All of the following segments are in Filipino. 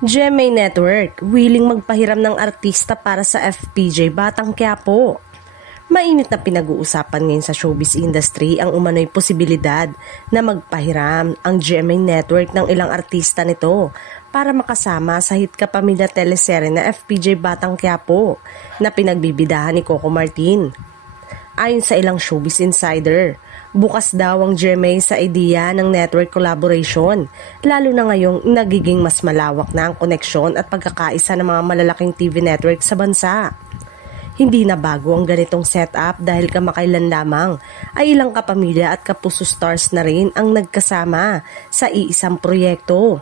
GMA Network, willing magpahiram ng artista para sa FPJ Batang Quiapo. Mainit na pinag-uusapan ngayon sa showbiz industry ang umano'y posibilidad na magpahiram ang GMA Network ng ilang artista nito para makasama sa hit kapamilya teleserye na FPJ Batang Quiapo na pinagbibidahan ni Coco Martin. Ayon sa ilang showbiz insider, bukas daw ang GMA sa ideya ng network collaboration, lalo na ngayong nagiging mas malawak na ang koneksyon at pagkakaisa ng mga malalaking TV network sa bansa. Hindi na bago ang ganitong setup dahil kamakailan lamang ay ilang kapamilya at kapuso stars na rin ang nagkasama sa iisang proyekto.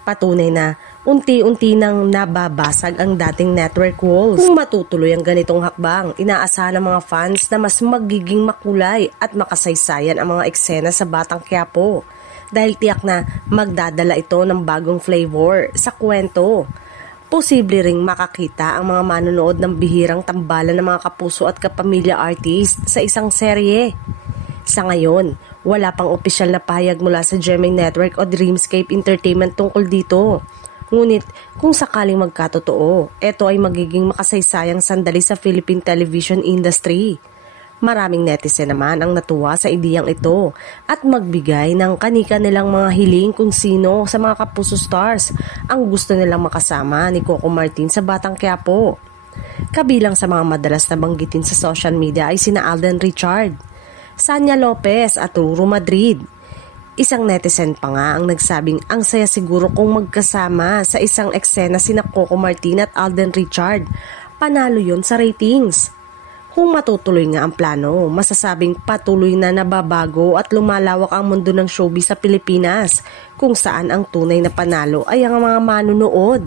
Patunay na unti-unti nang nababasag ang dating network walls. Kung matutuloy ang ganitong hakbang, inaasahan ng mga fans na mas magiging makulay at makasaysayan ang mga eksena sa Batang Quiapo dahil tiyak na magdadala ito ng bagong flavor sa kwento. Posible ring makakita ang mga manonood ng bihirang tambalan ng mga kapuso at kapamilya artist sa isang serye. Sa ngayon, wala pang opisyal na pahayag mula sa GMA Network o Dreamscape Entertainment tungkol dito. Ngunit kung sakaling magkatotoo, ito ay magiging makasaysayang sandali sa Philippine television industry. Maraming netizen naman ang natuwa sa ideyang ito at magbigay ng kanika nilang mga hiling kung sino sa mga kapuso stars ang gusto nilang makasama ni Coco Martin sa Batang Quiapo. Kabilang sa mga madalas na banggitin sa social media ay sina Alden Richard, Sanya Lopez at Ruru Madrid. Isang netizen pa nga ang nagsabing ang saya siguro kung magkasama sa isang eksena sina Coco Martin at Alden Richard. Panalo yon sa ratings. Kung matutuloy nga ang plano, masasabing patuloy na nababago at lumalawak ang mundo ng showbiz sa Pilipinas kung saan ang tunay na panalo ay ang mga manunood.